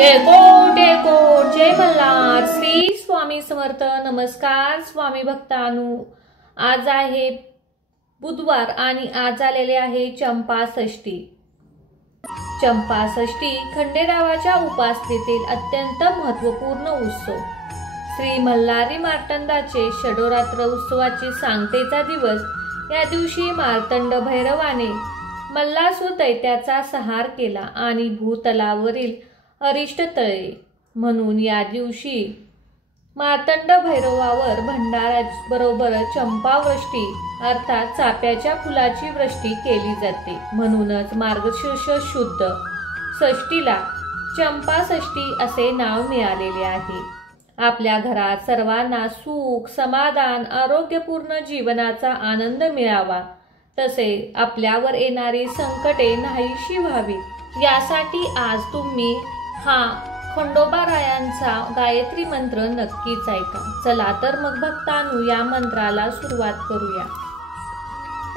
जय जय मल्हार. श्री स्वामी समर्थ. नमस्कार स्वामी भक्तांनो. आज आहे बुधवार आणि आज आलेले आहे चंपा षष्ठी. चंपा षष्ठी खंडेरावाच्या उपासनेतील अत्यंत महत्त्वपूर्ण उत्सव. श्री मल्हारी मार्तंडाचे षडोरात्र उत्सवाची सांगतेचा दिवस. या दिवशी मार्तंड भैरवाने मल्लासूर दैत्याचा संहार केला आणि भूतलावरील अरिष्ट तळे. म्हणून या दिवशी मार्तंड भैरवावर भंडाऱ्याबरोबर चंपावृष्टी अर्थात चाफ्याच्या फुलाची वृष्टी केली जाते. म्हणूनच मार्गशीर्ष शुद्ध षष्ठीला चंपा षष्ठी असे नाव मिळालेले आहे. आपल्या घरात सर्वांना सुख, समाधान, आरोग्यपूर्ण जीवनाचा आनंद मिळावा, तसे आपल्यावर येणारी संकटे नाहीशी व्हावीत यासाठी आज तुम्ही हा खंडोबारायांचा गायत्री मंत्र नक्कीच ऐका. चला तर मग भक्तांनो या मंत्राला सुरुवात करूया.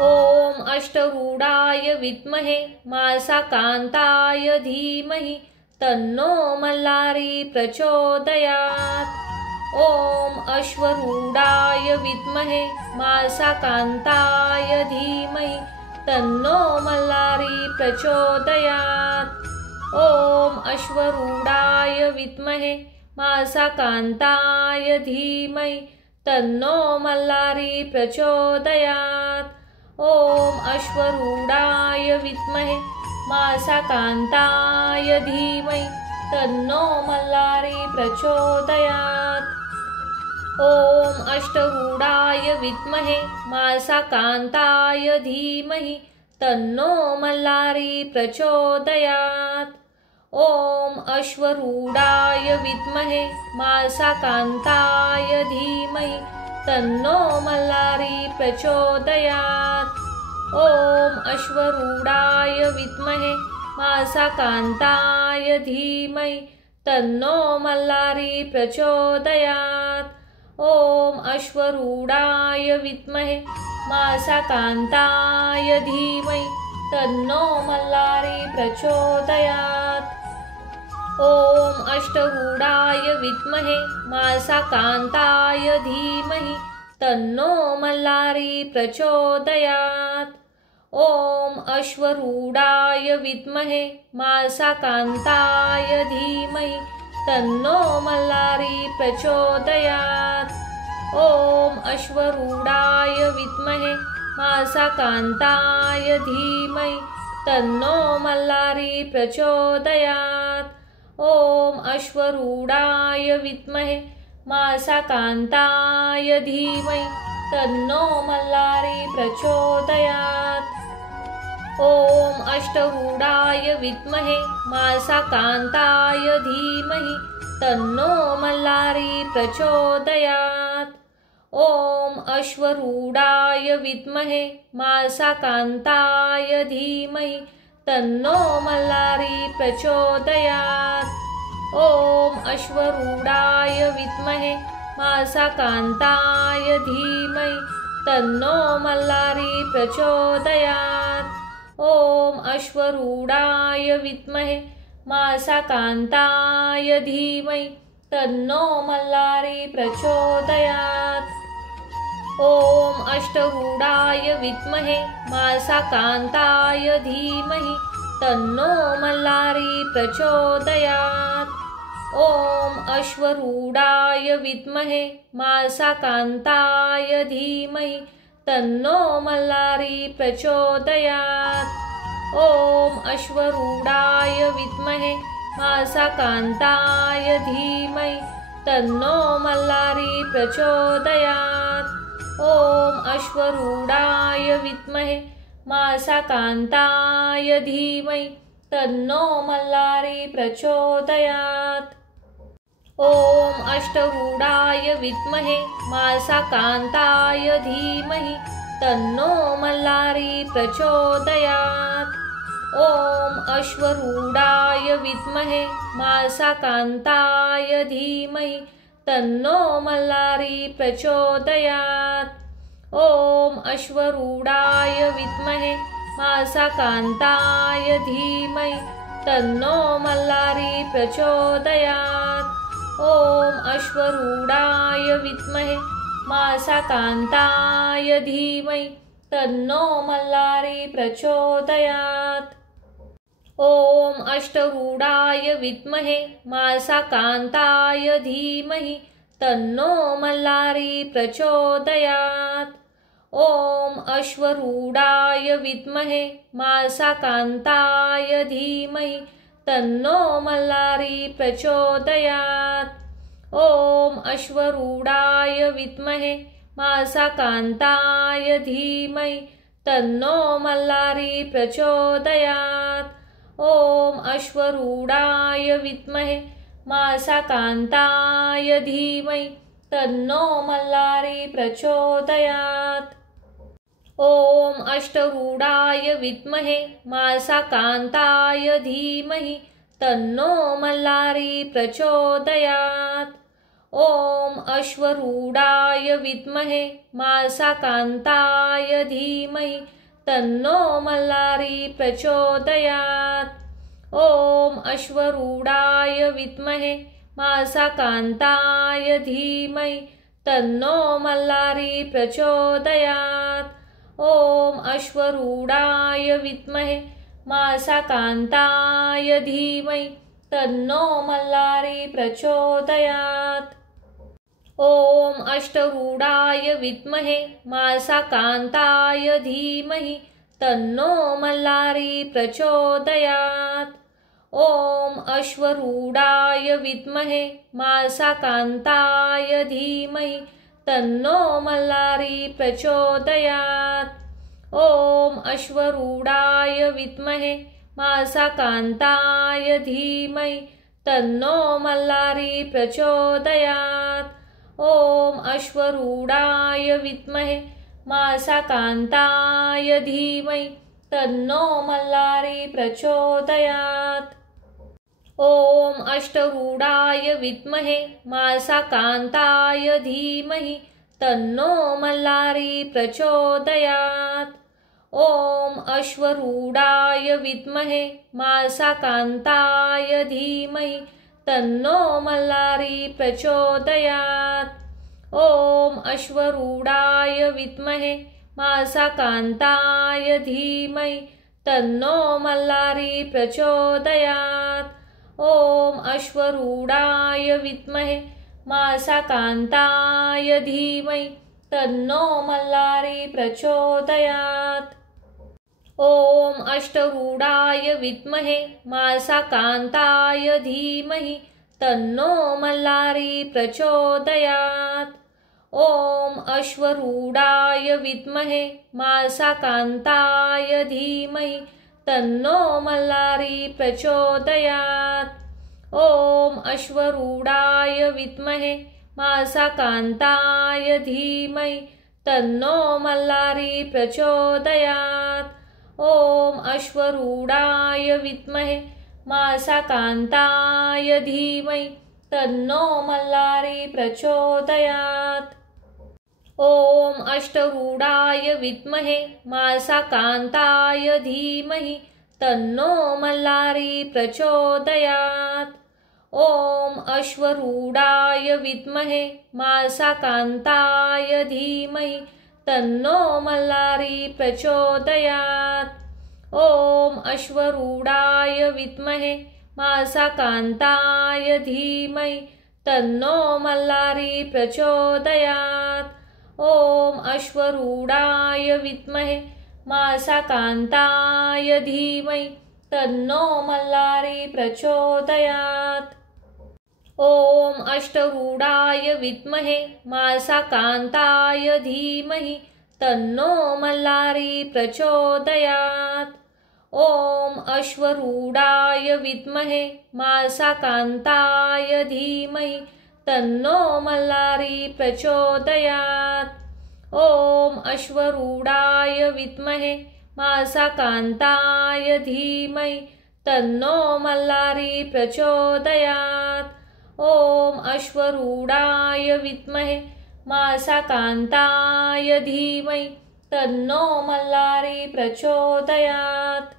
ओम अष्टरूढाय विद्महे माळसाकांताय धीमहि तन्नो मल्हारी प्रचोदयात्. ओम अश्वरूढाय विद्महे माळसाकांताय धीमहि तन्नो मल्हारी प्रचोदयात्. ओम अश्वरूढाय विद्महे माळसाकांताय धीमहि तन्नो मल्हारी प्रचोदयात्. ओम अश्वरूढाय विद्महे माळसाकांताय धीमहि तन्नो मल्हारी प्रचोदयात्. ओम अष्टरूढाय विद्महे माळसाकांताय धीमहि तन्नो मल्हारी प्रचोदयात्. ओम अश्वरूढाय विद्महे माळसाकांताय धीमहि तन्नो मल्हारी प्रचोदयात्. ओम अश्वरूढाय विद्महे माळसाकांताय धीमहि तन्नो मल्हारी प्रचोदयात्. ओम अश्वरूढाय विद्महे माळसाकांताय धीमहि तन्नो मल्हारी प्रचोदयात्. ओम अष्टरूढाय विद्महे माळसाकांताय धीमहि तन्नो मल्हारी प्रचोदयात्. ओम अश्वरूढाय विद्महे माळसाकांताय धीमहि तन्नो मल्हारी प्रचोदयात्. ओम अश्वरूढाय विद्महे माळसाकांताय धीमहि तन्नो मल्हारी प्रचोदयात्. ओम अश्वरूढाय विद्महे माळसाकांताय धीमहि तन्नो मल्हारी प्रचोदयात्. ओम अष्टरूढाय विद्महे माळसाकांताय धीमहि तन्नो मल्हारी प्रचोदयात्. ओम अश्वरूढाय विद्महे माळसाकांताय धीमहि तन्नो मल्हारी प्रचोदयात्. ओम अश्वरूढाय विद्महे माळसाकांताय धीमहि तन्नो मल्हारी प्रचोदयात्. ओम अश्वरूढाय विद्महे माळसाकांताय धीमहि तन्नो मल्हारी प्रचोदयात्. ओम अष्टरूढाय विद्महे माळसाकांताय धीमहि तन्नो मल्हारी प्रचोदयात्. ओम अश्वरूढाय विद्महे माळसाकांताय धीमहि तन्नो मल्हारी प्रचोदयात्. ओम अश्वरूढाय विद्महे माळसाकांताय धीमहि तन्नो मल्हारी प्रचोदयात्. ओम अश्वरूढाय विद्महे माळसाकांताय धीमहि तन्नो मल्हारी प्रचोदयात्. ओम अष्टरूढाय विद्महे माळसाकांताय धीमहि तन्नो मल्हारी प्रचोदयात्. ओम अश्वरूढाय विद्महे माळसाकांताय धीमहि तन्नो मल्हारी प्रचोदयात्. ओम अश्वरूढाय विद्महे माळसाकांताय धीमहि तन्नो मल्हारी प्रचोदयात्। ॐ अश्वरूढाय विद्महे मासाकान्ताय धीमहि तन्नो मल्लारी प्रचोदयात्। ॐ अष्टरूढाय विद्महे मासाकान्ताय धीमहि तन्नो मल्लारी प्रचोदयात्। ॐ अश्वरूढाय विद्महे मासाकान्ताय धीमहि तन्नो मल्लारी प्रचोदयात्। ॐ अश्वरूढाय विद्महे मासाकान्ताय धीमहि तन्नो मल्लारी प्रचोदयात्। ॐ अश्वरूढाय विद्महे मासाकान्ताय धीमहि तन्नो मल्लारी प्रचोदयात्। ॐ अष्टरूढाय विद्महे मासाकान्ताय धीमहि तन्नो मल्लारी प्रचोदयात्। ॐ अश्वरूढाय विद्महे मासाकान्ताय धीमहि तन्नो मल्लारी प्रचोदयात्। ॐ अश्वरूढाय विद्महे मासाकान्ताय धीमहि तन्नो मल्लारी प्रचोदयात्। ॐ अश्वरूढाय विद्महे मासाकान्ताय धीमहि तन्नो मल्लारी प्रचोदयात्। ॐ अष्टरूढाय विद्महे मासाकान्ताय धीमहि तन्नो मल्लारी प्रचोदयात्। ॐ अश्वरूढाय विद्महे मासाकान्ताय धीमहि तन्नो मल्लारी प्रचोदयात्। ॐ अश्वरूढाय विद्महे मासाकान्ताय धीमहि तन्नो मल्लारी प्रचोदयात्। ॐ अश्वरूढाय विद्महे मासाकान्ताय धीमहि तन्नो मल्लारी प्रचोदयात्। ॐ अष्टरूढाय विद्महे मासाकान्ताय धीमहि तन्नो मल्लारी प्रचोदयात्। ॐ अश्वरूढाय विद्महे मासाकान्ताय धीमहि तन्नो मल्लारी प्रचोदयात्। ॐ अश्वरूढाय विद्महे मासाकान्ताय धीमहि तन्नो मल्लारी प्रचोदयात्। ॐ अश्वरूढाय विद्महे मासाकान्ताय धीमहि तन्नो मल्लारी प्रचोदयात्। ॐ अष्टरूढाय विद्महे मासाकान्ताय धीमहि तन्नो मल्लारी प्रचोदयात्। ॐ अश्वरूढाय विद्महे मासाकान्ताय धीमहि तन्नो मल्लारी प्रचोदयात्। ॐ अश्वरूढाय विद्महे मासाकान्ताय धीमहि तन्नो मल्लारी प्रचोदयात्। ॐ अश्वरूढाय विद्महे मासाकान्ताय धीमहि तन्नो मल्लारी प्रचोदयात्। ॐ अष्टरूढाय विद्महे मासाकान्ताय धीमहि तन्नो मल्लारी प्रचोदयात्। ॐ अश्वरूढाय विद्महे मासाकान्ताय धीमहि तन्नो मल्लारी प्रचोदयात्। ॐ अश्वरूढाय विद्महे मासाकान्ताय धीमहि तन्नो मल्लारी प्रचोदयात्। ॐ अश्वरूढाय विद्महे मासाकान्ताय धीमहि तन्नो मल्लारी प्रचोदयात्। ॐ अष्टरूढाय विद्महे मासाकान्ताय धीमहि तन्नो मल्लारी प्रचोदयात्। ॐ अश्वरूढाय विद्महे मासाकान्ताय धीमहि तन्नो मल्लारी प्रचोदयात्। ॐ अश्वरूढाय विद्महे मासाकान्ताय धीमहि तन्नो मल्लारी प्रचोदयात्। ॐ अश्वरूढाय विद्महे मासाकान्ताय धीमहि तन्नो मल्लारी प्रचोदयात्।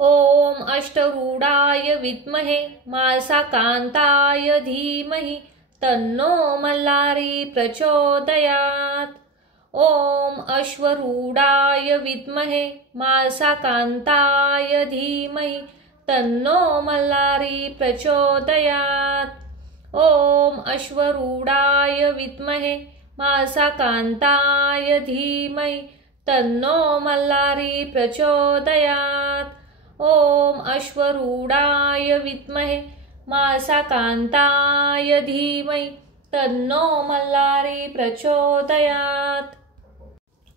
ॐ अष्टरूढाय विद्महे मासाकान्ताय धीमहि तन्नो मल्लारी प्रचोदयात्। ॐ अश्वरूढाय विद्महे मासाकान्ताय धीमहि तन्नो मल्लारी प्रचोदयात्। ॐ अश्वरूढाय विद्महे मासाकान्ताय धीमहि तन्नो मल्लारी प्रचोदयात्। ॐ अश्वरूढाय विद्महे मासाकान्ताय धीमहि तन्नो मल्लारी प्रचोदयात्।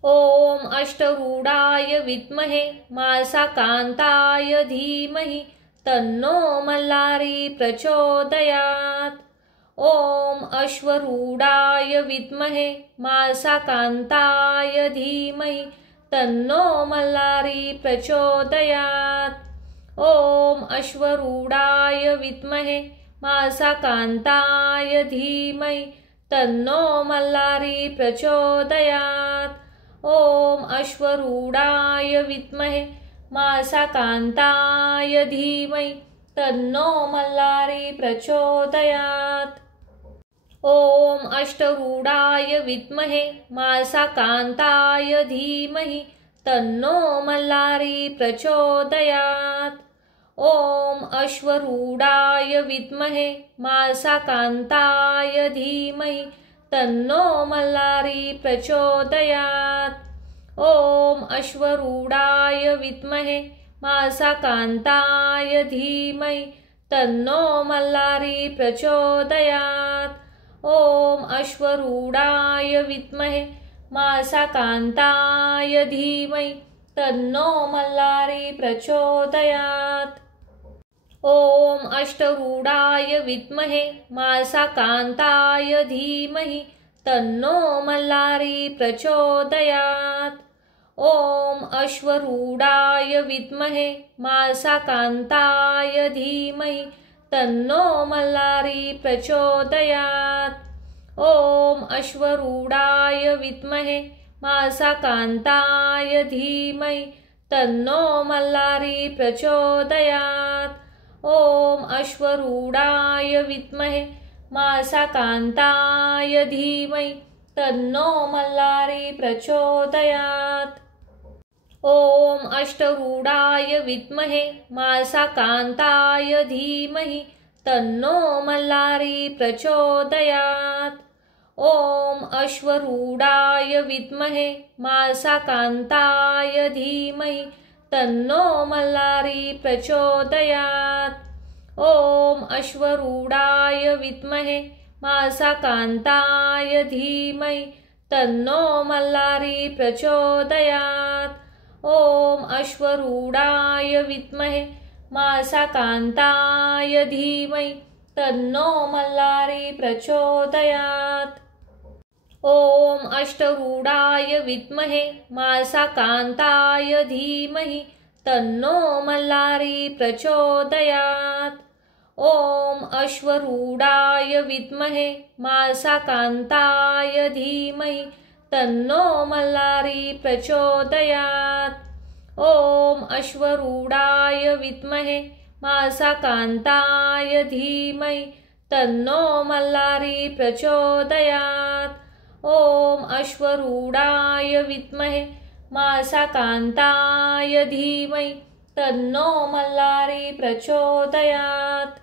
ॐ अष्टरूढाय विद्महे मासाकान्ताय धीमहि तन्नो मल्लारी प्रचोदयात्। ॐ अश्वरूढाय विद्महे मासाकान्ताय धीमहि तन्नो मल्लारी प्रचोदयात्। ॐ अश्वरूढाय विद्महे मासाकान्ताय धीमहि तन्नो मल्लारी प्रचोदयात्। ॐ अश्वरूढाय विद्महे मासाकान्ताय धीमहि तन्नो मल्लारी प्रचोदयात्। ॐ अष्टरूढाय विद्महे मासाकान्ताय धीमहि तन्नो मल्लारी प्रचोदयात्। ॐ अश्वरूढाय विद्महे मासाकान्ताय धीमहि तन्नो मल्लारी प्रचोदयात्। ॐ अश्वरूढाय विद्महे मासाकान्ताय धीमहि तन्नो मल्लारी प्रचोदयात्। ॐ अश्वरूढाय विद्महे मासाकान्ताय धीमहि तन्नो मल्लारी प्रचोदयात्। ॐ अष्टरूढाय विद्महे मासाकान्ताय धीमहि तन्नो मल्लारी प्रचोदयात्। ॐ अश्वरूढाय विद्महे मासाकान्ताय धीमहि तन्नो मल्लारी प्रचोदयात्। ॐ अश्वरूढाय विद्महे मासाकान्ताय धीमहि तन्नो मल्लारी प्रचोदयात्। ॐ अश्वरूढाय विद्महे मासाकान्ताय धीमहि तन्नो मल्लारी प्रचोदयात्। ॐ अष्टरूढाय विद्महे मासाकान्ताय धीमहि तन्नो मल्लारी प्रचोदयात्। ॐ अश्वरूढाय विद्महे मासाकान्ताय धीमहि तन्नो मल्लारी प्रचोदयात्। ॐ अश्वरूढाय विद्महे मासाकान्ताय धीमहि तन्नो मल्लारी प्रचोदयात्। ॐ अश्वरूढाय विद्महे मासाकान्ताय धीमहि तन्नो मल्लारी प्रचोदयात्। ॐ अष्टरूढाय विद्महे मासाकान्ताय धीमहि तन्नो मल्लारी प्रचोदयात्। ॐ अश्वरूढाय विद्महे मासाकान्ताय धीमहि तन्नो मल्लारी प्रचोदयात्। ॐ अश्वरूढाय विद्महे मासाकान्ताय धीमहि तन्नो मल्लारी प्रचोदयात्। ॐ अश्वरूढाय विद्महे मासाकान्ताय धीमहि तन्नो मल्लारी प्रचोदयात्।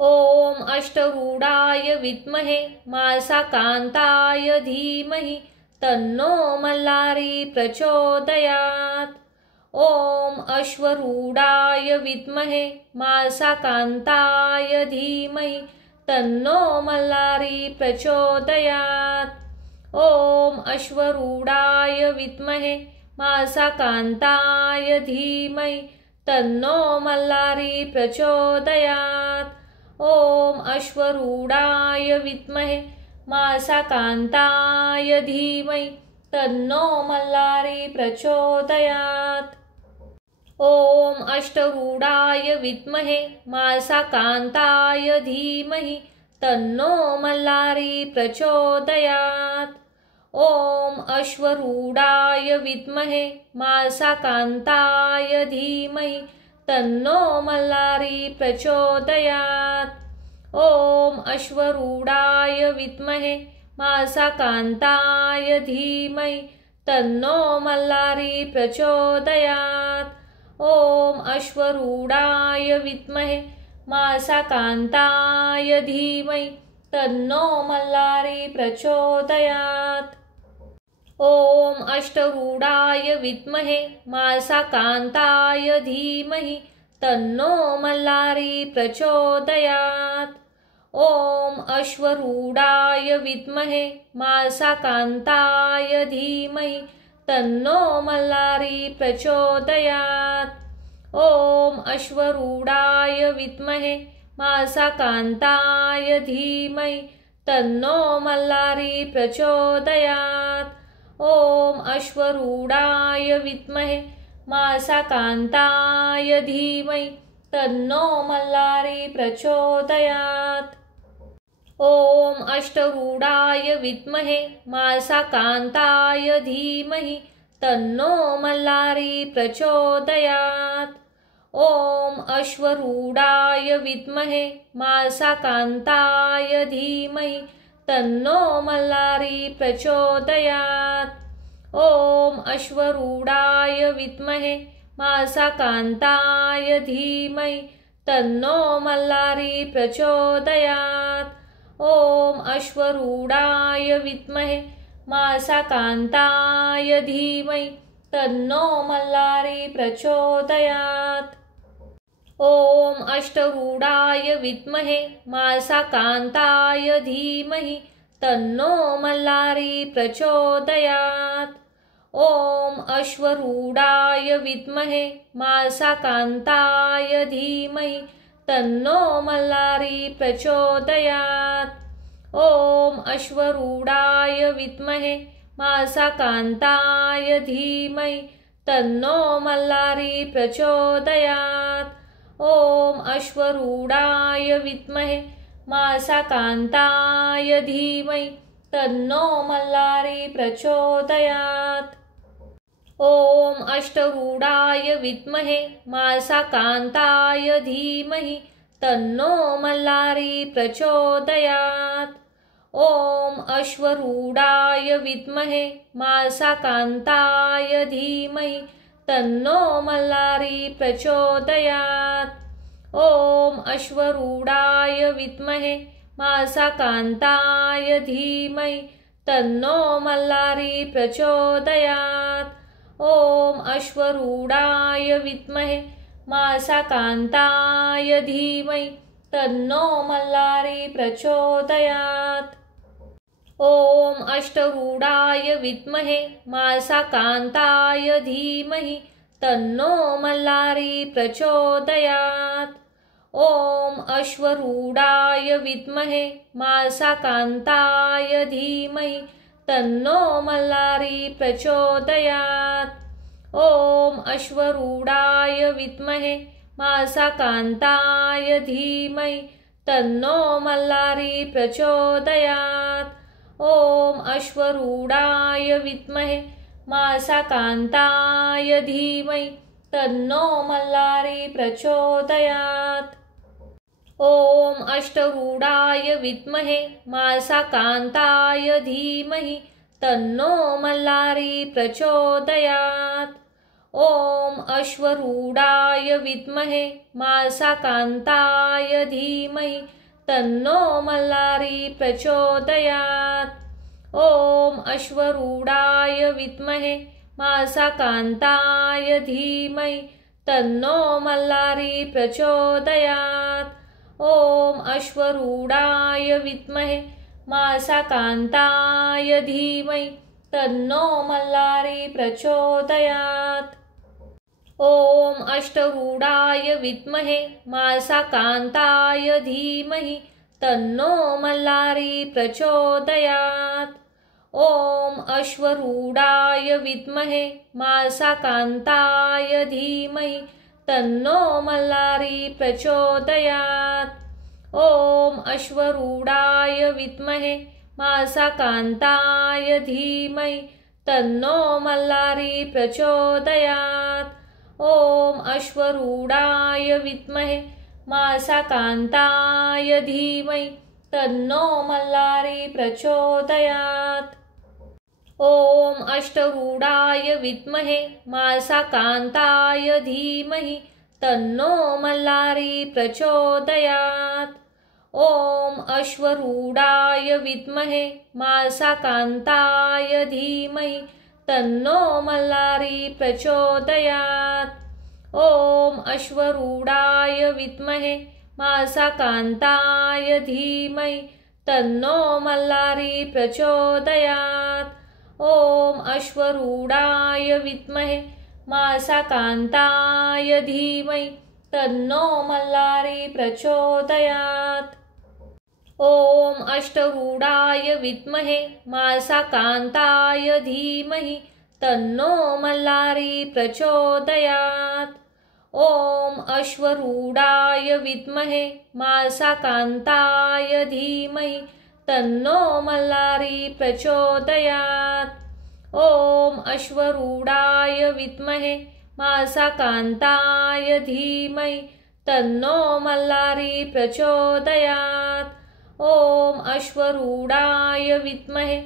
ॐ अष्टरूढाय विद्महे मासाकान्ताय धीमहि तन्नो मल्लारी प्रचोदयात्। ॐ अश्वरूढाय विद्महे मासाकान्ताय धीमहि तन्नो मल्लारी प्रचोदयात्। ॐ अश्वरूढाय विद्महे मासाकान्ताय धीमहि तन्नो मल्लारी प्रचोदयात्। ॐ अश्वरूढाय विद्महे मासाकान्ताय धीमहि तन्नो मल्लारी प्रचोदयात्। ॐ अष्टरूढाय विद्महे मासाकान्ताय धीमहि तन्नो मल्लारी प्रचोदयात्। ॐ अश्वरूढाय विद्महे मासाकान्ताय धीमहि तन्नो मल्लारी प्रचोदयात्। ॐ अश्वरूढाय विद्महे मासाकान्ताय धीमहि तन्नो मल्लारी प्रचोदयात्। ॐ अश्वरूढाय विद्महे मासाकान्ताय धीमहि तन्नो मल्लारी प्रचोदयात्। ॐ अष्टरूढाय विद्महे मासाकान्ताय धीमहि तन्नो मल्लारी प्रचोदयात्। ॐ अश्वरूढाय विद्महे मासाकान्ताय धीमहि तन्नो मल्लारी प्रचोदयात्। ॐ अश्वरूढाय विद्महे मासाकान्ताय धीमहि तन्नो मल्लारी प्रचोदयात्। ॐ अश्वरूढाय विद्महे मासाकान्ताय धीमहि तन्नो मल्लारी प्रचोदयात्। ॐ अष्टरूढाय विद्महे मासाकान्ताय धीमहि तन्नो मल्लारी प्रचोदयात्। ॐ अश्वरूढाय विद्महे मासाकान्ताय धीमहि तन्नो मल्लारी प्रचोदयात्। ॐ अश्वरूढाय विद्महे मासाकान्ताय धीमहि तन्नो मल्लारी प्रचोदयात्। ॐ अश्वरूढाय विद्महे मासाकान्ताय धीमहि तन्नो मल्लारी प्रचोदयात्। ॐ अष्टरूढाय विद्महे मासाकान्ताय धीमहि तन्नो मल्लारी प्रचोदयात्। ॐ अश्वरूढाय विद्महे मासाकान्ताय धीमहि तन्नो मल्लारी प्रचोदयात्। ॐ अश्वरूढाय विद्महे मासाकान्ताय धीमहि तन्नो मल्लारी प्रचोदयात्। ॐ अश्वरूढाय विद्महे मासाकान्ताय धीमहि तन्नो मल्लारी प्रचोदयात्। ॐ अष्टरूढाय विद्महे मासाकान्ताय धीमहि तन्नो मल्लारी प्रचोदयात्। ॐ अश्वरूढाय विद्महे मासाकान्ताय धीमहि तन्नो मल्लारी प्रचोदयात्। ॐ अश्वरूढाय विद्महे मासाकान्ताय धीमहि तन्नो मल्लारी प्रचोदयात्। ॐ अश्वरूढाय विद्महे मासाकान्ताय धीमहि तन्नो मल्लारी प्रचोदयात्। ॐ अष्टरूढाय विद्महे मासाकान्ताय धीमहि तन्नो मल्लारी प्रचोदयात्। ॐ अश्वरूढाय विद्महे मासाकान्ताय धीमहि तन्नो मल्लारी प्रचोदयात्। ॐ अश्वरूढाय विद्महे मासाकान्ताय धीमहि तन्नो मल्लारी प्रचोदयात्। ॐ अश्वरूढाय विद्महे मासाकान्ताय धीमहि तन्नो मल्लारी प्रचोदयात्। ॐ अष्टरूढाय विद्महे मासाकान्ताय धीमहि तन्नो मल्लारी प्रचोदयात्। ॐ अश्वरूढाय विद्महे मासाकान्ताय धीमहि तन्नो मल्लारी प्रचोदयात्। ॐ अश्वरूढाय विद्महे मासाकान्ताय धीमहि तन्नो मल्लारी प्रचोदयात्। ॐ अश्वरूढाय विद्महे मासाकान्ताय धीमहि तन्नो मल्लारी प्रचोदयात्। ॐ अष्टरूढाय विद्महे मासाकान्ताय धीमहि तन्नो मल्लारी प्रचोदयात्। ॐ अश्वरूढाय विद्महे मासाकान्ताय धीमहि तन्नो मल्लारी प्रचोदयात्। ॐ अश्वरूढाय विद्महे मासाकान्ताय धीमहि तन्नो मल्लारी प्रचोदयात्। ॐ अश्वरूढाय विद्महे मासाकान्ताय धीमहि तन्नो मल्लारी प्रचोदयात्। ॐ अष्टरूढाय विद्महे मासाकान्ताय धीमहि तन्नो मल्लारी प्रचोदयात्। ॐ अश्वरूढाय विद्महे मासाकान्ताय धीमहि तन्नो मल्लारी प्रचोदयात्। ॐ अश्वरूढाय विद्महे मासाकान्ताय धीमहि तन्नो मल्लारी प्रचोदयात्। ॐ अश्वरूढाय विद्महे मासाकान्ताय धीमहि तन्नो मल्लारी प्रचोदयात्। ॐ अष्टरूढाय विद्महे मासाकान्ताय धीमहि तन्नो मल्लारी प्रचोदयात्। ॐ अश्वरूढाय विद्महे मासाकान्ताय धीमहि तन्नो मल्लारी प्रचोदयात्। ॐ अश्वरूढाय विद्महे मासाकान्ताय धीमहि तन्नो मल्लारी प्रचोदयात्। ॐ अश्वरूढाय विद्महे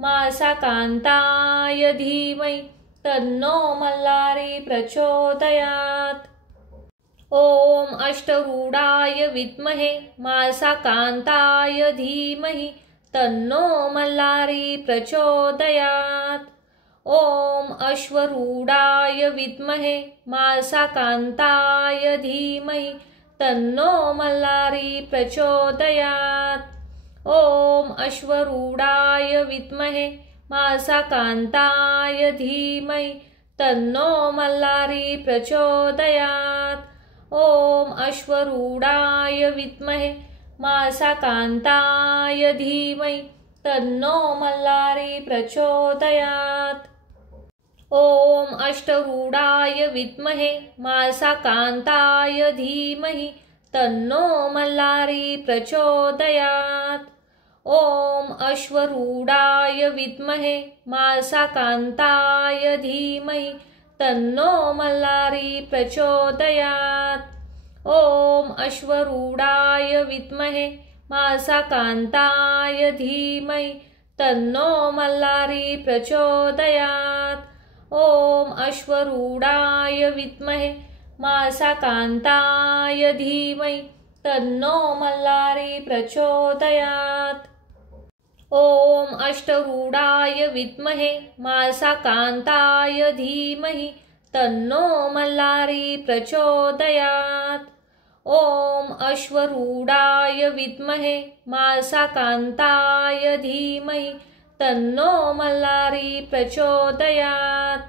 मासाकान्ताय धीमहि तन्नो मल्लारी प्रचोदयात्। ॐ अष्टरूढाय विद्महे मासाकान्ताय धीमहि तन्नो मल्लारी प्रचोदयात्। ॐ अश्वरूढाय विद्महे मासाकान्ताय धीमहि तन्नो मल्लारी प्रचोदयात्। ॐ अश्वरूढाय विद्महे मासाकान्ताय धीमहि तन्नो मल्लारी प्रचोदयात्। ॐ अश्वरूढाय विद्महे मासाकान्ताय धीमहि तन्नो मल्लारी प्रचोदयात्। ॐ अष्टरूढाय विद्महे मासाकान्ताय धीमहि तन्नो मल्लारी प्रचोदयात्। ॐ अश्वरूढाय विद्महे मासाकान्ताय धीमहि तन्नो मल्लारी प्रचोदयात्। ॐ अश्वरूढाय विद्महे मासाकान्ताय धीमहि तन्नो मल्लारी प्रचोदयात्। ॐ अश्वरूढाय विद्महे मासाकान्ताय धीमहि तन्नो मल्लारी प्रचोदयात्। ॐ अष्टरूढाय विद्महे मासाकान्ताय धीमहि तन्नो मल्लारी प्रचोदयात्। ॐ अश्वरूढाय विद्महे मासाकान्ताय धीमहि तन्नो मल्लारी प्रचोदयात्।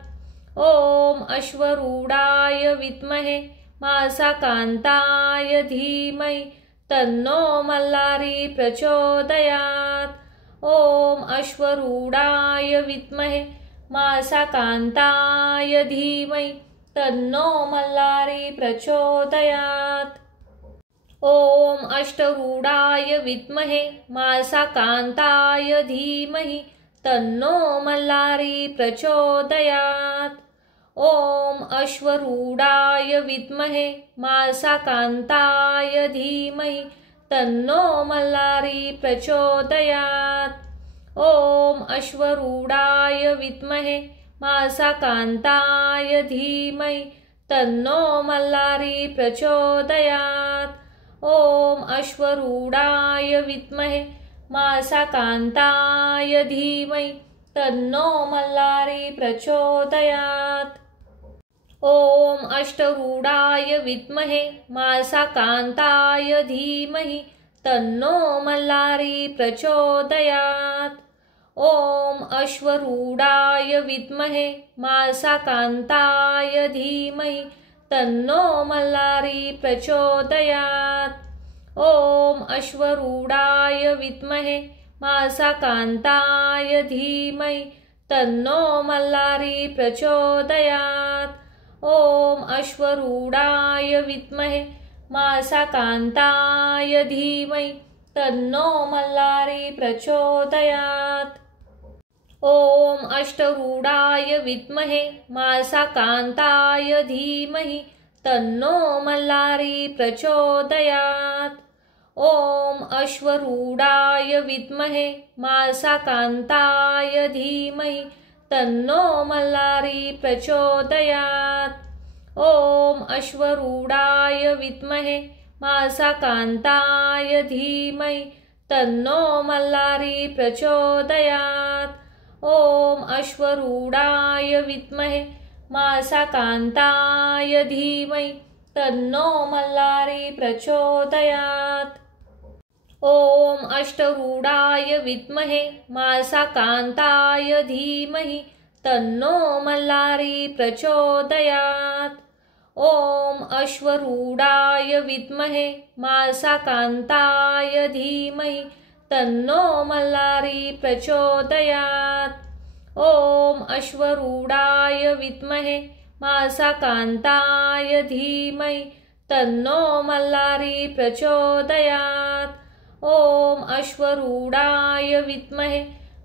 ॐ अश्वरूढाय विद्महे मासाकान्ताय धीमहि तन्नो मल्लारी प्रचोदयात्। ॐ अश्वरूढाय विद्महे मासाकान्ताय धीमहि तन्नो मल्लारी प्रचोदयात्। ॐ अष्टरूढाय विद्महे मासाकान्ताय धीमहि तन्नो मल्लारी प्रचोदयात्। ॐ अश्वरूढाय विद्महे मासाकान्ताय धीमहि तन्नो मल्लारी प्रचोदयात्। ॐ अश्वरूढाय विद्महे मासाकान्ताय धीमहि तन्नो मल्लारी प्रचोदयात्। ॐ अश्वरूढाय विद्महे मासाकान्ताय धीमहि तन्नो मल्लारी प्रचोदयात्। ॐ अष्टरूढाय विद्महे मासाकान्ताय धीमहि तन्नो मल्लारी प्रचोदयात्। ॐ अश्वरूढाय विद्महे मासाकान्ताय धीमहि तन्नो मल्लारी प्रचोदयात्। ॐ अश्वरूढाय विद्महे मासाकान्ताय धीमहि तन्नो मल्लारी प्रचोदयात्। ॐ अश्वरूढाय विद्महे मासाकान्ताय धीमहि तन्नो मल्लारी प्रचोदयात्। ॐ अष्टरूढाय विद्महे मासाकान्ताय धीमहि तन्नो मल्लारी प्रचोदयात्। ॐ अश्वरूढाय विद्महे मासाकान्ताय धीमहि तन्नो मल्लारी प्रचोदयात्। ॐ अश्वरूढाय विद्महे मासाकान्ताय धीमहि तन्नो मल्लारी प्रचोदयात्। ॐ अश्वरूढाय विद्महे मासाकान्ताय धीमहि तन्नो मल्लारी प्रचोदयात्। ॐ अष्टरूढाय विद्महे मासाकान्ताय धीमहि तन्नो मल्लारी प्रचोदयात्। ॐ अश्वरूढाय विद्महे मासाकान्ताय धीमहि तन्नो मल्लारी प्रचोदयात्। ॐ अश्वरूढाय विद्महे मासाकान्ताय धीमहि तन्नो मल्लारी प्रचोदयात्। ॐ अश्वरूढाय विद्महे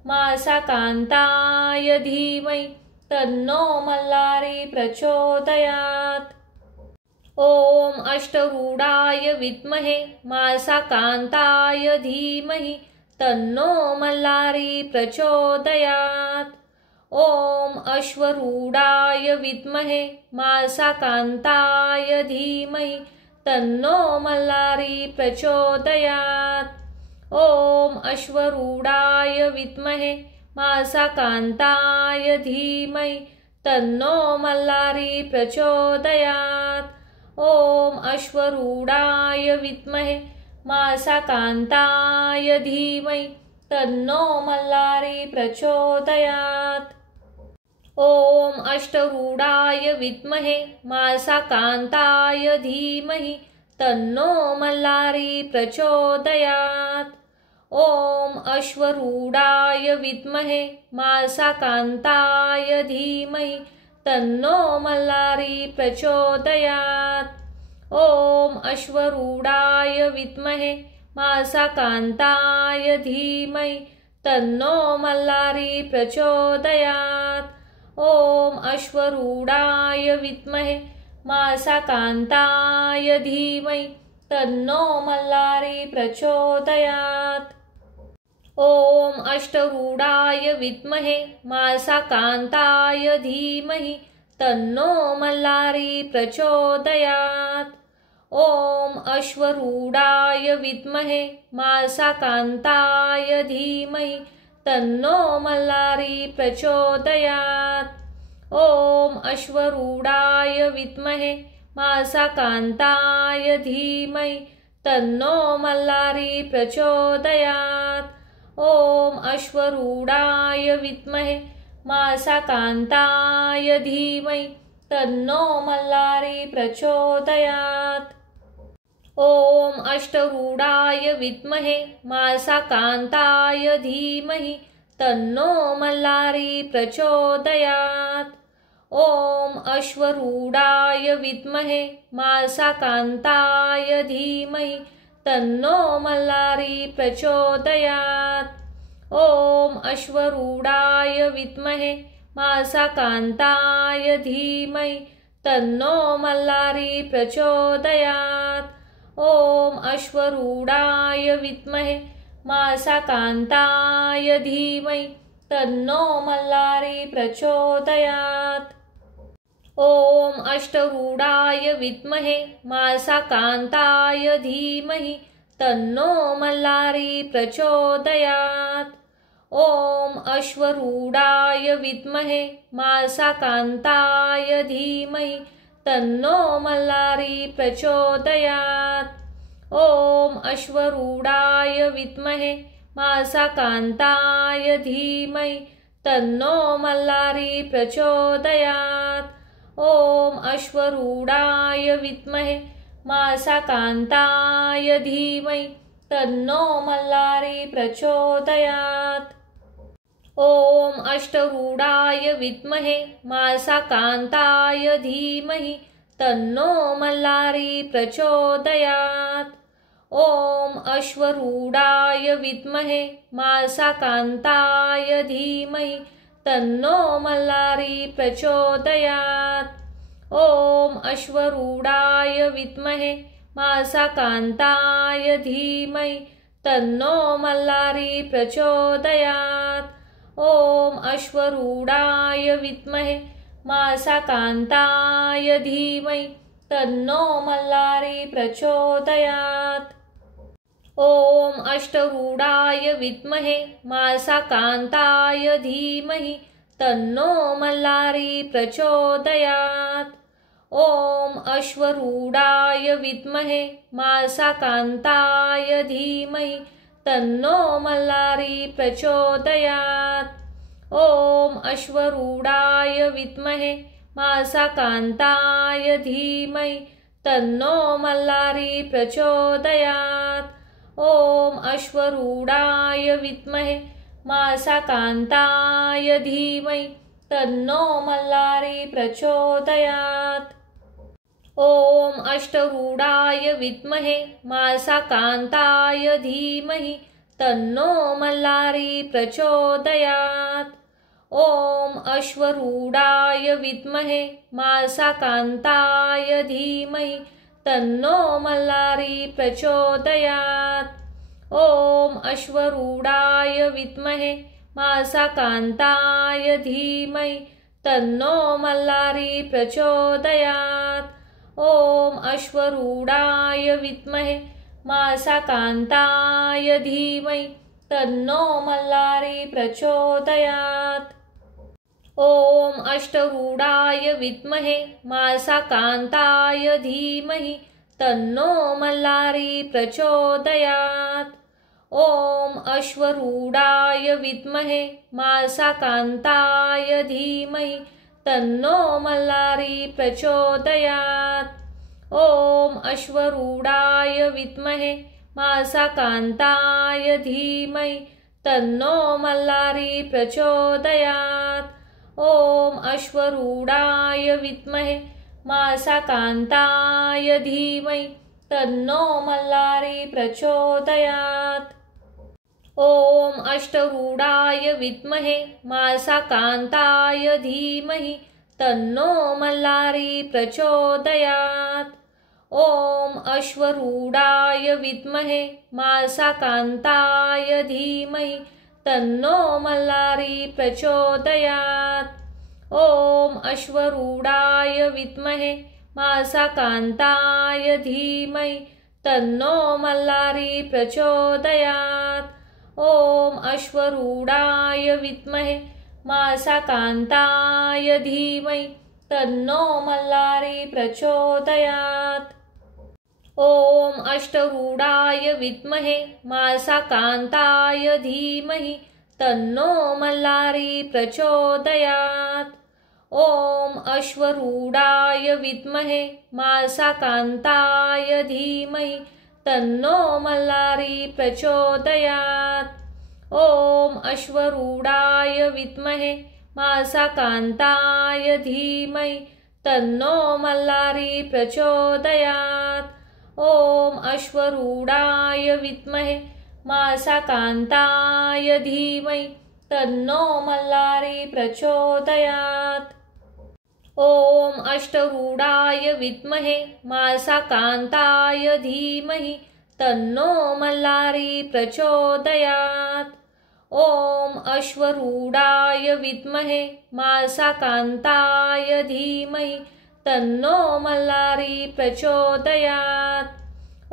मासाकान्ताय धीमहि तन्नो मल्लारी प्रचोदयात्। ॐ अष्टरूढाय विद्महे मासाकान्ताय धीमहि तन्नो मल्लारी प्रचोदयात्। ॐ अश्वरूढाय विद्महे मासाकान्ताय धीमहि तन्नो मल्लारी प्रचोदयात्। ॐ अश्वरूढाय विद्महे मासाकान्ताय धीमहि तन्नो मल्लारी प्रचोदयात्। ॐ अश्वरूढाय विद्महे मासाकान्ताय धीमहि तन्नो मल्लारी प्रचोदयात्। ॐ अष्टरूढाय विद्महे मासाकान्ताय धीमहि तन्नो मल्लारी प्रचोदयात्। ॐ अश्वरूढाय विद्महे मासाकान्ताय धीमहि तन्नो मल्लारी प्रचोदयात्। ॐ अश्वरूढाय विद्महे मासाकान्ताय धीमहि तन्नो मल्लारी प्रचोदयात्। ॐ अश्वरूढाय विद्महे मासाकान्ताय धीमहि तन्नो मल्लारी प्रचोदयात्। ॐ अष्टरूढाय विद्महे मासाकान्ताय धीमहि तन्नो मल्लारी प्रचोदयात्। ॐ अश्वरूढाय विद्महे मासाकान्ताय धीमहि तन्नो मल्लारी प्रचोदयात्। ॐ अश्वरूढाय विद्महे मासाकान्ताय धीमहि तन्नो मल्लारी प्रचोदयात्। ॐ अश्वरूढाय विद्महे मासाकान्ताय धीमहि तन्नो मल्लारी प्रचोदयात्। ॐ अष्टरूढाय विद्महे मासाकान्ताय धीमहि तन्नो मल्लारी प्रचोदयात्। ॐ अश्वरूढाय विद्महे मासाकान्ताय धीमहि तन्नो मल्लारी प्रचोदयात्। ॐ अश्वरूढाय विद्महे मासाकान्ताय धीमहि तन्नो मल्लारी प्रचोदयात्। ॐ अश्वरूढाय विद्महे मासाकान्ताय धीमहि तन्नो मल्लारी प्रचोदयात्। ॐ अष्टरूढाय विद्महे मासाकान्ताय धीमहि तन्नो मल्लारी प्रचोदयात्। ॐ अश्वरूढाय विद्महे मासाकान्ताय धीमहि तन्नो मल्लारी प्रचोदयात्। ॐ अश्वरूढाय विद्महे मासाकान्ताय धीमहि तन्नो मल्लारी प्रचोदयात्। ॐ अश्वरूढाय विद्महे मासाकान्ताय धीमहि तन्नो मल्लारी प्रचोदयात्। ॐ अष्टरूढाय विद्महे मासाकान्ताय धीमहि तन्नो मल्लारी प्रचोदयात्। ॐ अश्वरूढाय विद्महे मासाकान्ताय धीमहि तन्नो मल्लारी प्रचोदयात्। ॐ अश्वरूढाय विद्महे मासाकान्ताय धीमहि तन्नो मल्लारी प्रचोदयात्। ॐ अश्वरूढाय विद्महे मासाकान्ताय धीमहि तन्नो मल्लारी प्रचोदयात्। ॐ अष्टरूढाय विद्महे मासाकान्ताय धीमहि तन्नो मल्लारी प्रचोदयात्। ॐ अश्वरूढाय विद्महे मासाकान्ताय धीमहि तन्नो मल्लारी प्रचोदयात्। ॐ अश्वरूढाय विद्महे मासाकान्ताय धीमहि तन्नो मल्लारी प्रचोदयात्। ॐ अश्वरूढाय विद्महे मासाकान्ताय धीमहि तन्नो मल्लारी प्रचोदयात्। ॐ अष्टरूढाय विद्महे मासाकान्ताय धीमहि तन्नो मल्लारी प्रचोदयात्। ॐ अश्वरूढाय विद्महे मासाकान्ताय धीमहि तन्नो मल्लारी प्रचोदयात्। ॐ अश्वरूढाय विद्महे मासाकान्ताय धीमहि तन्नो मल्लारी प्रचोदयात्। ॐ अश्वरूढाय विद्महे मासाकान्ताय धीमहि तन्नो मल्लारी प्रचोदयात्। ॐ अष्टरूढाय विद्महे मासाकान्ताय धीमहि तन्नो मल्लारी प्रचोदयात्। ॐ अश्वरूढाय विद्महे मासाकान्ताय धीमहि तन्नो मल्लारी प्रचोदयात्। ॐ अश्वरूढाय विद्महे मासाकान्ताय धीमहि तन्नो मल्लारी प्रचोदयात्। ॐ अश्वरूढाय विद्महे मासाकान्ताय धीमहि तन्नो मल्लारी प्रचोदयात्। ॐ अष्टरूढाय विद्महे मासाकान्ताय धीमहि तन्नो मल्लारी प्रचोदयात्। ॐ अश्वरूढाय विद्महे मासाकान्ताय धीमहि तन्नो मल्लारी प्रचोदयात्। ॐ अश्वरूढाय विद्महे मासाकान्ताय धीमहि तन्नो मल्लारी प्रचोदयात्। ॐ अश्वरूढाय विद्महे मासाकान्ताय धीमहि तन्नो मल्लारी प्रचोदयात्। ॐ अष्टरूढाय विद्महे मासाकान्ताय धीमहि तन्नो मल्लारी प्रचोदयात्। ॐ अश्वरूढाय विद्महे मासाकान्ताय धीमहि तन्नो मल्लारी प्रचोदयात्। ॐ अश्वरूढाय विद्महे मासाकान्ताय धीमहि तन्नो मल्लारी प्रचोदयात्। ॐ अश्वरूढाय विद्महे मासाकान्ताय धीमहि तन्नो मल्लारी प्रचोदयात्। ॐ अष्टरूढाय विद्महे मासाकान्ताय धीमहि तन्नो मल्लारी प्रचोदयात्। ॐ अश्वरूढाय विद्महे मासाकान्ताय धीमहि तन्नो मल्लारी प्रचोदयात्।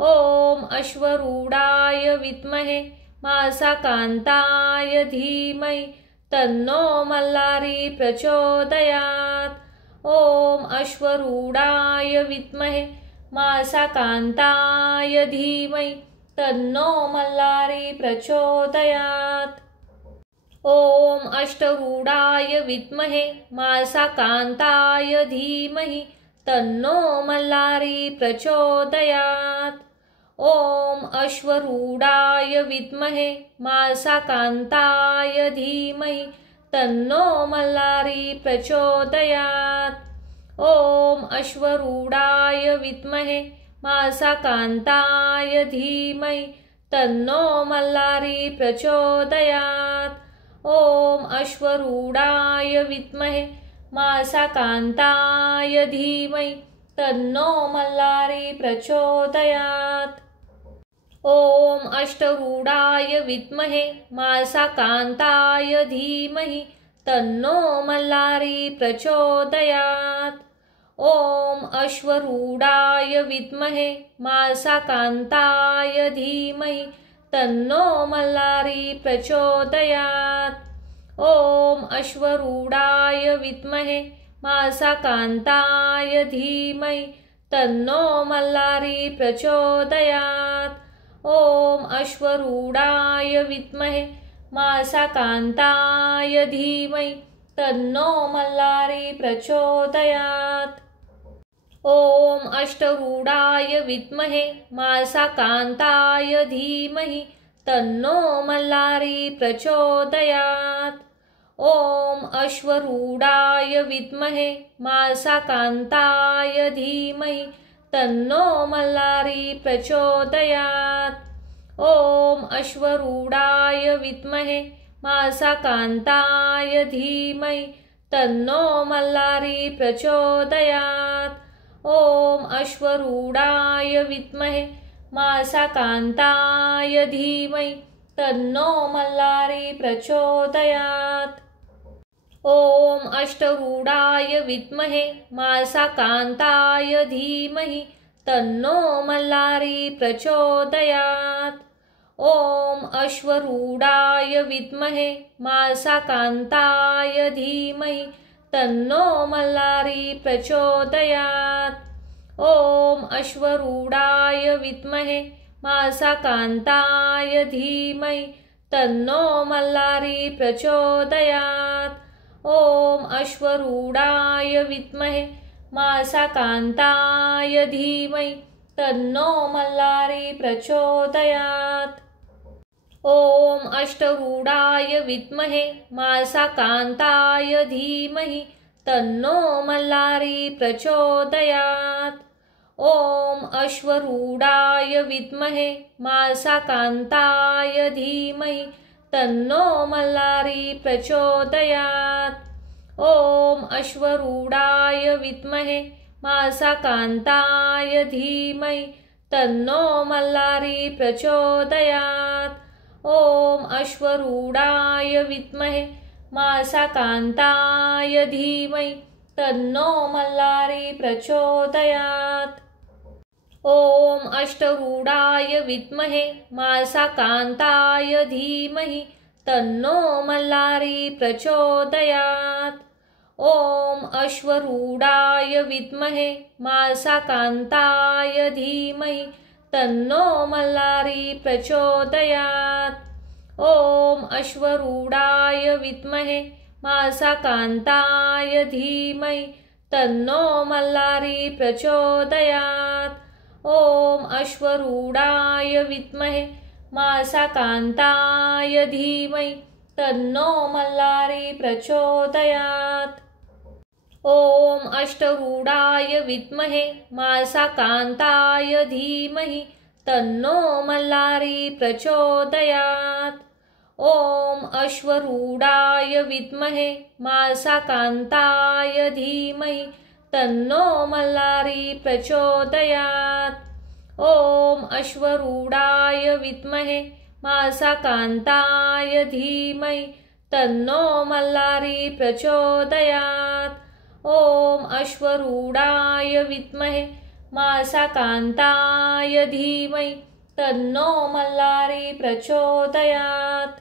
ॐ अश्वरूढाय विद्महे मासाकान्ताय धीमहि तन्नो मल्लारी प्रचोदयात्। ॐ अश्वरूढाय विद्महे मासाकान्ताय धीमहि तन्नो मल्लारी प्रचोदयात्। ॐ अष्टरूढाय विद्महे मासाकान्ताय धीमहि तन्नो मल्लारी प्रचोदयात्। ॐ अश्वरूढाय विद्महे मासाकान्ताय धीमहि तन्नो मल्लारी प्रचोदयात्। ॐ अश्वरूढाय विद्महे मासाकान्ताय धीमहि तन्नो मल्लारी प्रचोदयात्। ॐ अश्वरूढाय विद्महे मासाकान्ताय धीमहि तन्नो मल्लारी प्रचोदयात्। ॐ अष्टरूढाय विद्महे मासाकान्ताय धीमहि तन्नो मल्लारी प्रचोदयात्। ॐ अश्वरूढाय विद्महे मासाकान्ताय धीमहि तन्नो मल्लारी प्रचोदयात्। ॐ अश्वरूढाय विद्महे मासाकान्ताय धीमहि तन्नो मल्लारी प्रचोदयात्। ॐ अश्वरूढाय विद्महे मासाकान्ताय धीमहि तन्नो मल्लारी प्रचोदयात्। ॐ अष्टरूढाय विद्महे मासाकान्ताय धीमहि तन्नो मल्लारी प्रचोदयात्। ॐ अश्वरूढाय विद्महे मासाकान्ताय धीमहि तन्नो मल्लारी प्रचोदयात्। ॐ अश्वरूढाय विद्महे मासाकान्ताय धीमहि तन्नो मल्लारी प्रचोदयात्। ॐ अश्वरूढाय विद्महे मासाकान्ताय धीमहि तन्नो मल्लारी प्रचोदयात्। ॐ अष्टरूढाय विद्महे मासाकान्ताय धीमहि तन्नो मल्लारी प्रचोदयात्। ॐ अश्वरूढाय विद्महे मासाकान्ताय धीमहि तन्नो मल्लारी प्रचोदयात्। ॐ अश्वरूढाय विद्महे मासाकान्ताय धीमहि तन्नो मल्लारी प्रचोदयात्। ॐ अश्वरूढाय विद्महे मासाकान्ताय धीमहि तन्नो मल्लारी प्रचोदयात्। ॐ अष्टरूढाय विद्महे मासाकान्ताय धीमहि तन्नो मल्लारी प्रचोदयात्। ॐ अश्वरूढाय विद्महे मासाकान्ताय धीमहि तन्नो मल्लारी प्रचोदयात्। ॐ अश्वरूढाय विद्महे मासाकान्ताय धीमहि तन्नो मल्लारी प्रचोदयात्। ॐ अश्वरूढाय विद्महे मासाकान्ताय धीमहि तन्नो मल्लारी प्रचोदयात्। ॐ अष्टरूढाय विद्महे मासाकान्ताय धीमहि तन्नो मल्लारी प्रचोदयात्। ॐ अश्वरूढाय विद्महे मासाकान्ताय धीमहि तन्नो मल्लारी प्रचोदयात्। ॐ अश्वरूढाय विद्महे मासाकान्ताय धीमहि तन्नो मल्लारी प्रचोदयात्। ॐ अश्वरूढाय विद्महे मासाकान्ताय धीमहि तन्नो मल्लारी प्रचोदयात्। ॐ अष्टरूढाय विद्महे मासाकान्ताय धीमहि तन्नो मल्लारी प्रचोदयात्। ॐ अश्वरूढाय विद्महे मासाकान्ताय धीमहि तन्नो मल्लारी प्रचोदयात्। ॐ अश्वरूढाय विद्महे मासाकान्ताय धीमहि तन्नो मल्लारी प्रचोदयात्। ॐ अश्वरूढाय विद्महे मासाकान्ताय धीमहि तन्नो मल्लारी प्रचोदयात्।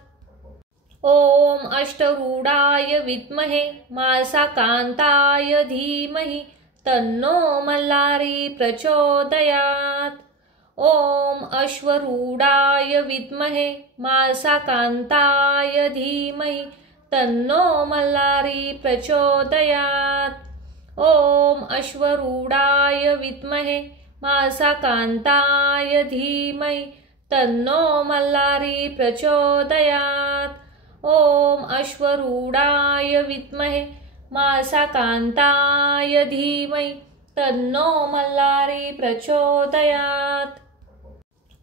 ॐ अष्टरूढाय विद्महे मासाकान्ताय धीमहि तन्नो मल्लारी प्रचोदयात्। ॐ अश्वरूढाय विद्महे मासाकान्ताय धीमहि तन्नो मल्लारी प्रचोदयात्। ॐ अश्वरूढाय विद्महे मासाकान्ताय धीमहि तन्नो मल्लारी प्रचोदयात्। ॐ अश्वरूढाय विद्महे मासाकान्ताय धीमहि तन्नो मल्लारी प्रचोदयात्।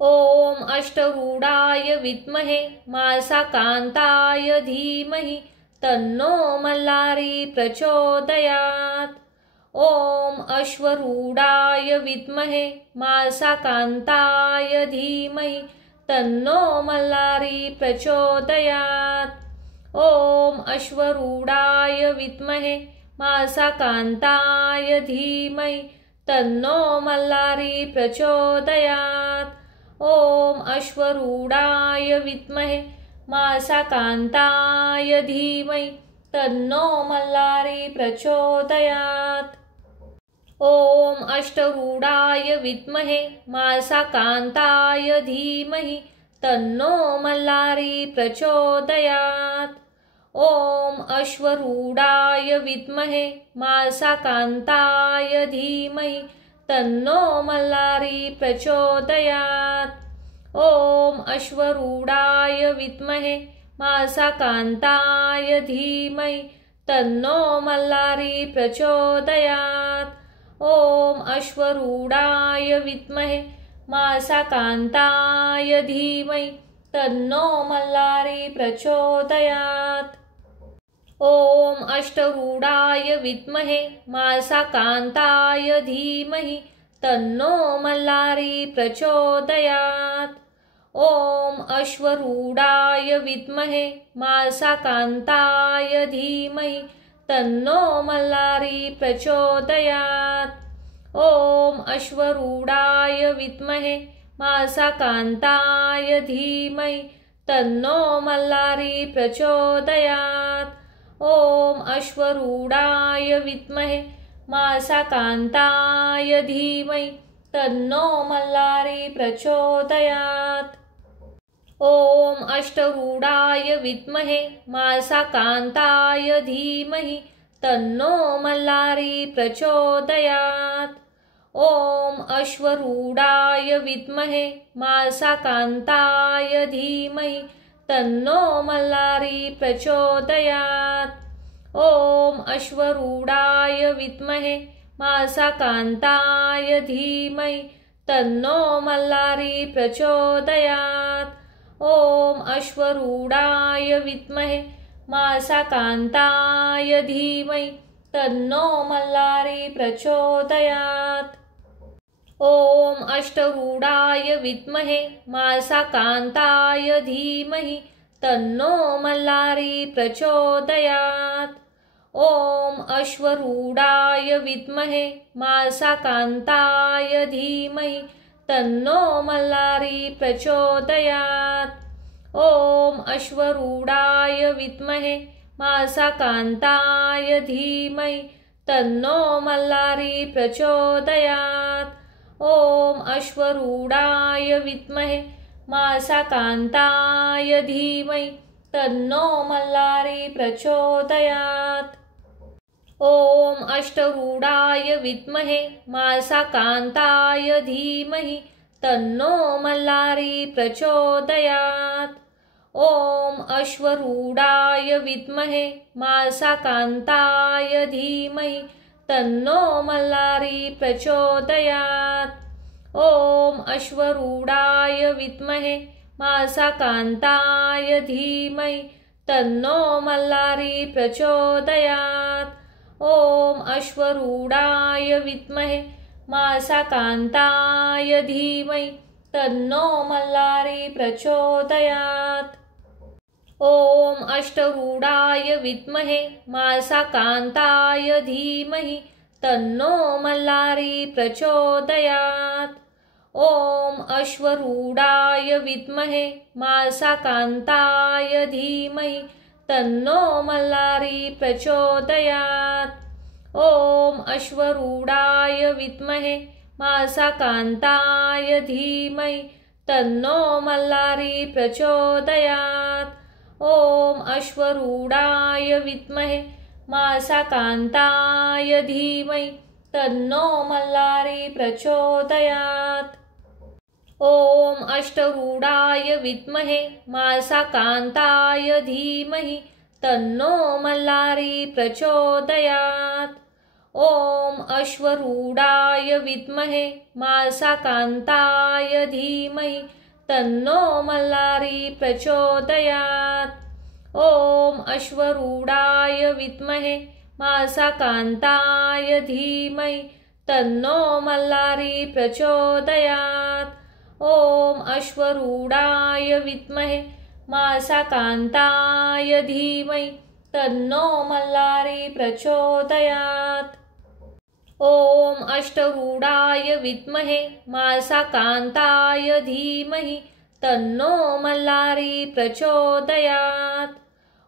ॐ अष्टरूढाय विद्महे मासाकान्ताय धीमहि तन्नो मल्लारी प्रचोदयात्। ॐ अश्वरूढाय विद्महे मासाकान्ताय धीमहि तन्नो मल्लारी प्रचोदयात्। ॐ अश्वरूढाय विद्महे मासाकान्ताय धीमहि तन्नो मल्लारी प्रचोदयात्। ॐ अश्वरूढाय विद्महे मासाकान्ताय धीमहि तन्नो मल्लारी प्रचोदयात्। ॐ अष्टरूढाय विद्महे मासाकान्ताय धीमहि तन्नो मल्लारी प्रचोदयात्। ॐ अश्वरूढाय विद्महे मासाकान्ताय धीमहि तन्नो मल्लारी प्रचोदयात्। ॐ अश्वरूढाय विद्महे मासाकान्ताय धीमहि तन्नो मल्लारी प्रचोदयात्। ॐ अश्वरूढाय विद्महे मासाकान्ताय धीमहि तन्नो मल्लारी प्रचोदयात्। ॐ अष्टरूढाय विद्महे मासाकान्ताय धीमहि तन्नो मल्लारी प्रचोदयात्। ॐ अश्वरूढाय विद्महे मासाकान्ताय धीमहि तन्नो मल्लारी प्रचोदयात्। ॐ अश्वरूढाय विद्महे मासाकान्ताय धीमहि तन्नो मल्लारी प्रचोदयात्। ॐ अश्वरूढाय विद्महे मासाकान्ताय धीमहि तन्नो मल्लारी प्रचोदयात्। ॐ अष्टरूढाय विद्महे मासाकान्ताय धीमहि तन्नो मल्लारी प्रचोदयात्। ॐ अश्वरूढाय विद्महे मासाकान्ताय धीमहि तन्नो मल्लारी प्रचोदयात्। ॐ अश्वरूढाय विद्महे मासाकान्ताय धीमहि तन्नो मल्लारी प्रचोदयात्। ॐ अश्वरूढाय विद्महे मासाकान्ताय धीमहि तन्नो मल्लारी प्रचोदयात्। ॐ अष्टरूढाय विद्महे मासाकान्ताय धीमहि तन्नो मल्लारी प्रचोदयात्। ॐ अश्वरूढाय विद्महे मासाकान्ताय धीमहि तन्नो मल्लारी प्रचोदयात्। ॐ अश्वरूढाय विद्महे मासाकान्ताय धीमहि तन्नो मल्लारी प्रचोदयात्। ॐ अश्वरूढाय विद्महे मासाकान्ताय धीमहि तन्नो मल्लारी प्रचोदयात्। ॐ अष्टरूढाय विद्महे मासाकान्ताय धीमहि तन्नो मल्लारी प्रचोदयात्। ॐ अश्वरूढाय विद्महे मासाकान्ताय धीमहि तन्नो मल्लारी प्रचोदयात्। ॐ अश्वरूढाय विद्महे मासाकान्ताय धीमहि तन्नो मल्लारी प्रचोदयात्। ॐ अश्वरूढाय विद्महे मासाकान्ताय धीमहि तन्नो मल्लारी प्रचोदयात्। ॐ अष्टरूढाय विद्महे मासाकान्ताय धीमहि तन्नो मल्लारी प्रचोदयात्। ॐ अश्वरूढाय विद्महे मासाकान्ताय धीमहि तन्नो मल्लारी प्रचोदयात्। ॐ अश्वरूढाय विद्महे मासाकान्ताय धीमहि तन्नो मल्लारी प्रचोदयात्। ॐ अश्वरूढाय विद्महे मासाकान्ताय धीमहि तन्नो मल्लारी प्रचोदयात्। ॐ अष्टरूढाय विद्महे मासाकान्ताय धीमहि तन्नो मल्लारी प्रचोदयात्। ॐ अश्वरूढाय विद्महे मासाकान्ताय धीमहि तन्नो मल्लारी प्रचोदयात्। ॐ अश्वरूढाय विद्महे मासाकान्ताय धीमहि तन्नो मल्लारी प्रचोदयात्। ॐ अश्वरूढाय विद्महे मासाकान्ताय धीमहि तन्नो मल्लारी प्रचोदयात्। ॐ अष्टरूढाय विद्महे मासाकान्ताय धीमहि तन्नो मल्लारी प्रचोदयात्।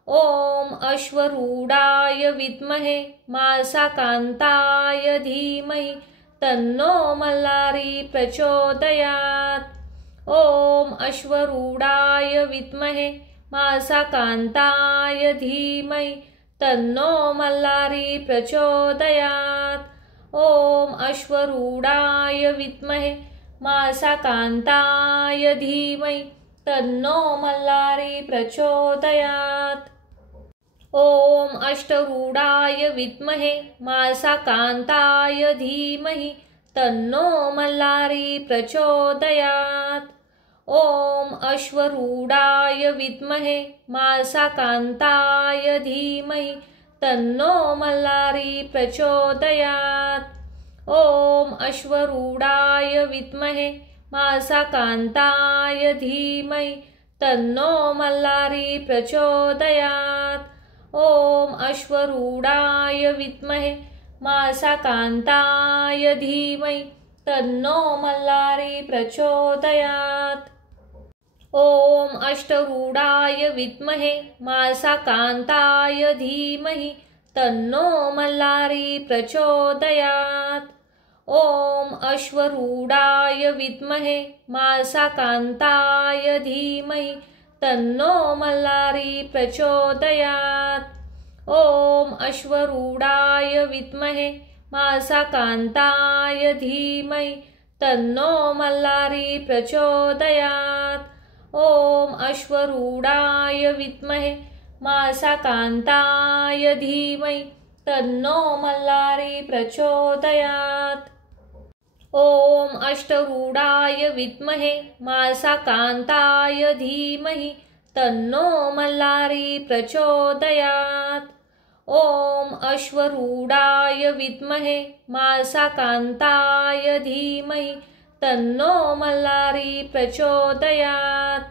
ॐ अश्वरूढाय विद्महे मासाकान्ताय धीमहि तन्नो मल्लारी प्रचोदयात्। ॐ अश्वरूढाय विद्महे मासाकान्ताय धीमहि तन्नो मल्लारी प्रचोदयात्। ॐ अश्वरूढाय विद्महे मासाकान्ताय धीमहि तन्नो मल्लारी प्रचोदयात्। ॐ अष्टरूढाय विद्महे मासाकान्ताय धीमहि तन्नो मल्लारी प्रचोदयात्। ॐ अश्वरूढाय विद्महे मासाकान्ताय धीमहि तन्नो मल्लारी प्रचोदयात्। ॐ अश्वरूढाय विद्महे मासाकान्ताय धीमहि तन्नो मल्लारी प्रचोदयात्। ॐ अश्वरूढाय विद्महे मासाकान्ताय धीमहि तन्नो मल्लारी प्रचोदयात्। ॐ अष्टरूढाय विद्महे मासाकान्ताय धीमहि तन्नो मल्लारी प्रचोदयात्। ॐ अश्वरूढाय विद्महे मासाकान्ताय धीमहि तन्नो मल्लारी प्रचोदयात्। ॐ अश्वरूढाय विद्महे मासाकान्ताय धीमहि तन्नो मल्लारी प्रचोदयात्। ॐ अश्वरूढाय विद्महे मासाकान्ताय धीमहि तन्नो मल्लारी प्रचोदयात्। ॐ अष्टरूढाय विद्महे मासाकान्ताय धीमहि तन्नो मल्लारी प्रचोदयात्। ॐ अश्वरूढाय विद्महे मासाकान्ताय धीमहि तन्नो मल्लारी प्रचोदयात्।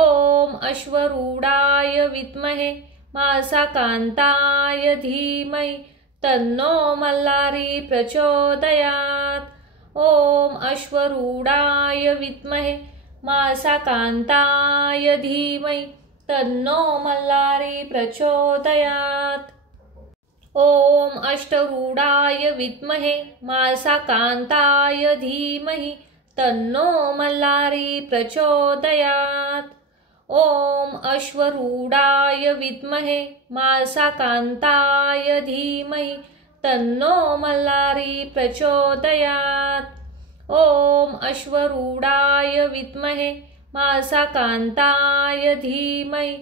ॐ अश्वरूढाय विद्महे मासाकान्ताय धीमहि तन्नो मल्लारी प्रचोदयात्। ॐ अश्वरूढाय विद्महे मासाकान्ताय धीमहि तन्नो मल्लारी प्रचोदयात्। ॐ अष्टरूढाय विद्महे मासाकान्ताय धीमहि तन्नो मल्लारी प्रचोदयात्। ॐ अश्वरूढाय विद्महे मासाकान्ताय धीमहि तन्नो मल्लारी प्रचोदयात्। ॐ अश्वरूढाय विद्महे मासाकान्ताय धीमहि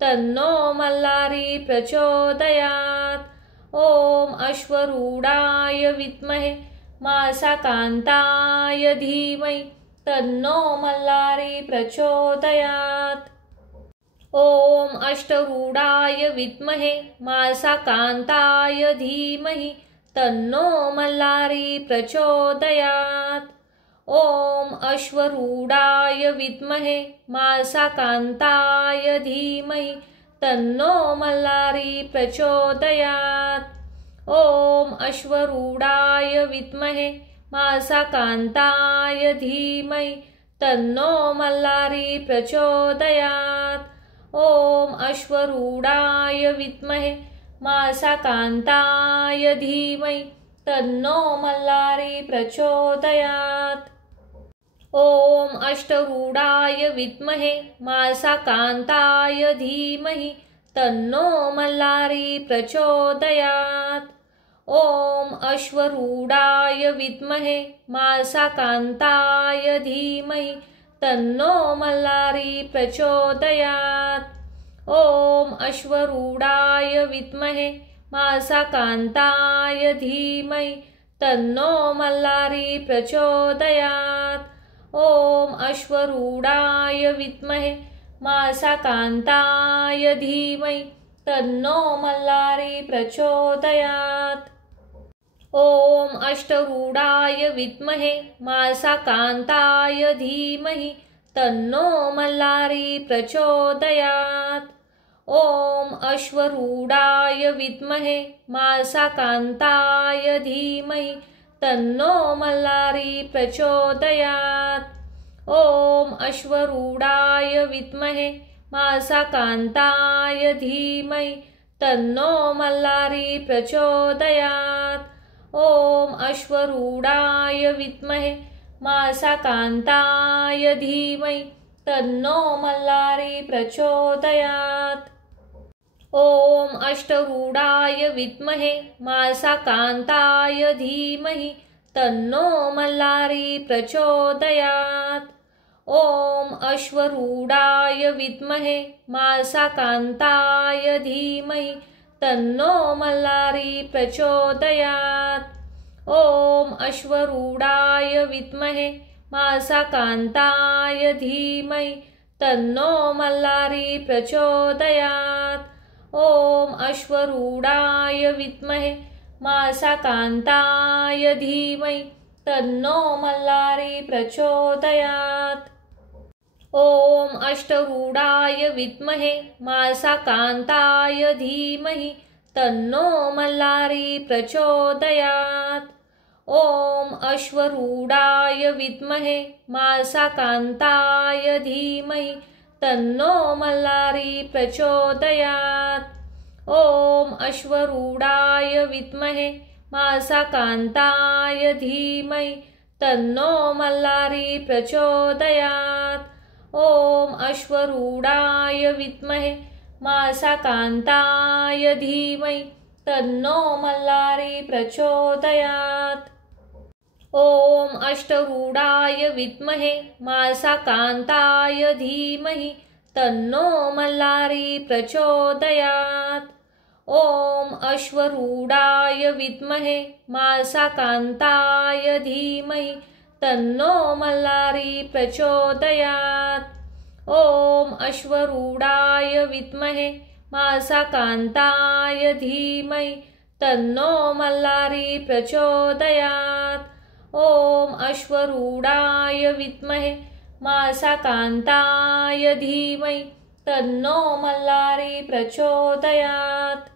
तन्नो मल्लारी प्रचोदयात्। ॐ अश्वरूढाय विद्महे मासाकान्ताय धीमहि तन्नो मल्लारी प्रचोदयात्। ॐ अष्टरूढाय विद्महे मासाकान्ताय धीमहि तन्नो मल्लारी प्रचोदयात्। ॐ अश्वरूढाय विद्महे मासाकान्ताय धीमहि तन्नो मल्लारी प्रचोदयात्। ॐ अश्वरूढाय विद्महे मासाकान्ताय धीमहि तन्नो मल्लारी प्रचोदयात्। ॐ अश्वरूढाय विद्महे मासाकान्ताय धीमहि तन्नो मल्लारी प्रचोदयात्। ॐ अष्टरूढाय विद्महे मासाकान्ताय धीमहि तन्नो मल्लारी प्रचोदयात्। ॐ अश्वरूढाय विद्महे मासाकान्ताय धीमहि तन्नो मल्लारी प्रचोदयात्। ॐ अश्वरूढाय विद्महे मासाकान्ताय धीमहि तन्नो मल्लारी प्रचोदयात्। ॐ अश्वरूढाय विद्महे मासाकान्ताय धीमहि तन्नो मल्लारी प्रचोदयात्। ॐ अष्टरूढाय विद्महे मासाकान्ताय धीमहि तन्नो मल्लारी प्रचोदयात्। ॐ अश्वरूढाय विद्महे मासाकान्ताय धीमहि तन्नो मल्लारी प्रचोदयात्। ॐ अश्वरूढाय विद्महे मासाकान्ताय धीमहि तन्नो मल्लारी प्रचोदयात्। ॐ अश्वरूढाय विद्महे मासाकान्ताय धीमहि तन्नो मल्लारी प्रचोदयात्। ॐ अष्टरूढाय विद्महे मासाकान्ताय धीमहि तन्नो मल्लारी प्रचोदयात्। ॐ अश्वरूढाय विद्महे मासाकान्ताय धीमहि तन्नो मल्लारी प्रचोदयात्। ॐ अश्वरूढाय विद्महे मासाकान्ताय धीमहि तन्नो मल्लारी प्रचोदयात्। ॐ अश्वरूढाय विद्महे मासाकान्ताय धीमहि तन्नो मल्लारी प्रचोदयात्। ॐ अष्टरूढाय विद्महे मासाकान्ताय धीमहि तन्नो मल्लारी प्रचोदयात्। ॐ अश्वरूढाय विद्महे मासाकान्ताय धीमहि तन्नो मल्लारी प्रचोदयात्। ॐ अश्वरूढाय विद्महे मासाकान्ताय धीमहि तन्नो मल्लारी प्रचोदयात्। ॐ अश्वरूढाय विद्महे मासाकान्ताय धीमहि तन्नो मल्लारी प्रचोदयात्। ॐ अष्टरूढाय विद्महे मासाकान्ताय धीमहि तन्नो मल्लारी प्रचोदयात्। ॐ अश्वरूढाय विद्महे मासाकान्ताय धीमहि तन्नो मल्लारी प्रचोदयात्। ॐ अश्वरूढाय विद्महे मासाकान्ताय धीमहि तन्नो मल्लारी प्रचोदयात्। ॐ अष्टरूढाय विद्महे मासाकान्ताय धीमहि तन्नो मल्लारी प्रचोदयात्। ॐ अश्वरूढाय विद्महे मासाकान्ताय धीमहि तन्नो मल्लारी प्रचोदयात्। ॐ अश्वरूढाय विद्महे मासाकान्ताय धीमहि तन्नो मल्लारी प्रचोदयात्। ॐ अश्वरूढाय विद्महे मासाकान्ताय धीमहि तन्नो मल्लारी प्रचोदयात्।